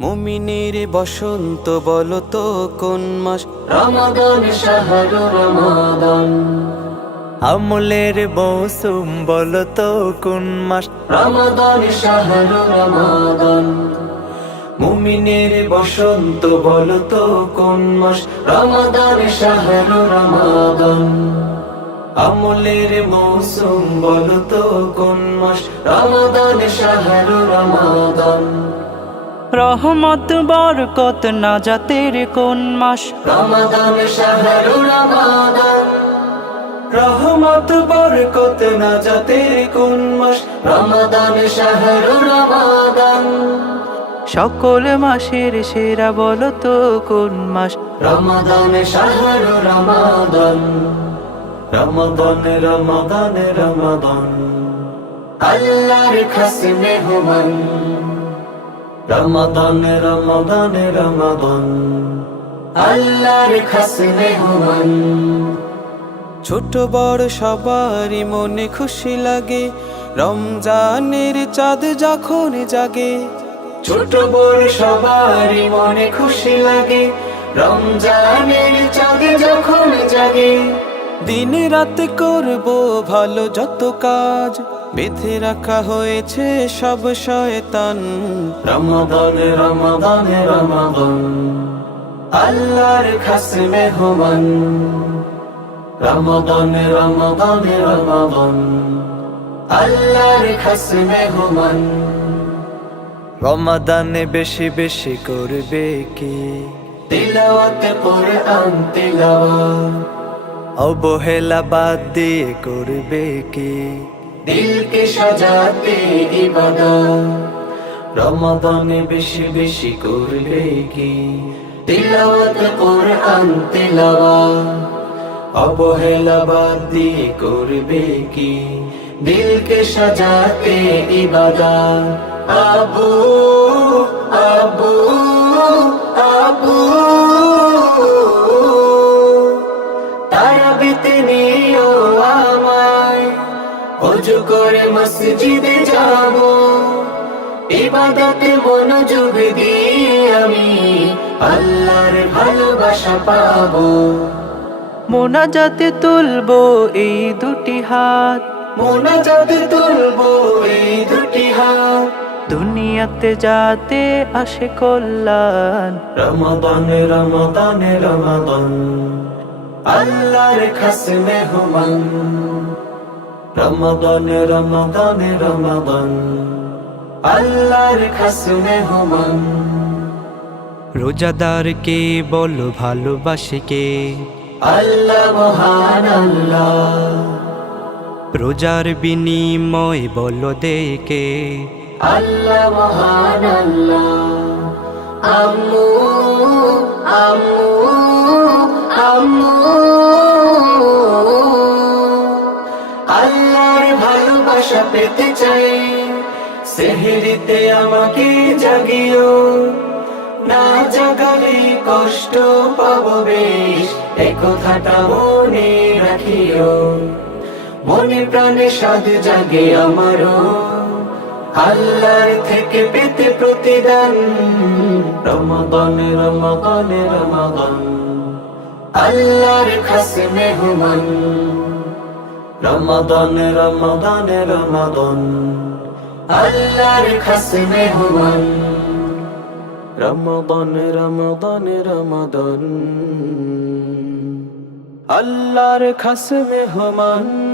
মুমিনের বসন্ত বলতো কোন মাস? রমাদান শাহরু রমাদান। আমলের মৌসুম বলতো কোন মাস? রমাদান শাহরু রমাদান। মুমিনের বসন্ত বলতো কোন মাস? রমাদান শাহরু রমাদান। আমলের মৌসুম বলতো কোন মাস? রমাদান শাহরু রমাদান। রহমত বরকত নাজাতের কোন মাস? রমাদান শাহরু রমাদান। রহমত বরকত নাজাতের কোন মাস? রমাদান শাহরু রমাদান। সকল মাসের সেরা বলতো কোন মাস? রমাদান শাহরু রমাদান। রমাদান রমাদান রমাদান। আল্লাহর খাস মেহমান। রমাদান রমাদান রমাদান। আল্লাহর খাস মেহমান। ছোট বড় সবারই মনে খুশি লাগে রমজানের চাঁদ যখন জাগে। ছোট বড় সবারই মনে খুশি লাগে রমজানের চাঁদ যখন জাগে। দিন রাত করব ভালো যত কাজ, বেঁধে রাখা হয়েছে সব শয়তান। রমাদান রমাদান রমাদান। আল্লাহর খাস মেহমান। রমাদান রমাদান রমাদান। আল্লাহর খাস মেহমান। রমাদানে বেশি বেশি করবে কি? তিলাওয়াত কোরআন তিলাওয়াত। অবহেলা বাদ দিয়ে করবে কি? দিলকে সাজাতে ইবাদত। রমাদানে বেশি বেশি করবে কি? তিলাওয়াত কোরআন তিলাওয়াত। অবহেলা বাদ দিয়ে করবে কি? দিলকে সাজাতে ইবাদত। আবু আবু আবু তারাবিতে নিও আমায়, ওযু করে মসজিদে যাব। ইবাদতে মনোযোগ দিয়ে আমি আল্লাহর ভালোবাসা পাবো। মোনাজাতে তুলবো এই দুটি হাত, মোনাজাতে তুলবো এই দুটি হাত। দুনিয়াতে যাতে আসে কল্যাণ। রমাদান রমাদান রমাদান। আল্লাহর খাস মেহমান। রমাদান রমাদান রমাদান। আল্লাহর খাস মেহমান। রোজাদারকে বলো ভালোবাসে কে? আল্লাহ মহান আল্লাহ। রোজার বিনিময় বলো দেখে। আল্লাহ মহান আল্লাহ। আম্মু আম্মু আম্মু আল্লাহর ভালোবাসা পেতে চাই, সেহরিতে আমাকে জাগিও। না জাগালে কষ্ট পাবো বেশ, এই কথাটা মনে রাখিও। মনে প্রাণে স্বাদ জাগে আমারও, আল্লাহর থেকে পেতে প্রতিদান। রমাদান রমাদান রমাদান। আল্লাহর খাস মেহমান। রমাদান রমাদান রমাদান। আল্লাহর খাস মেহমান। রমাদান রমাদান রমাদান। আল্লাহর খাস মেহমান।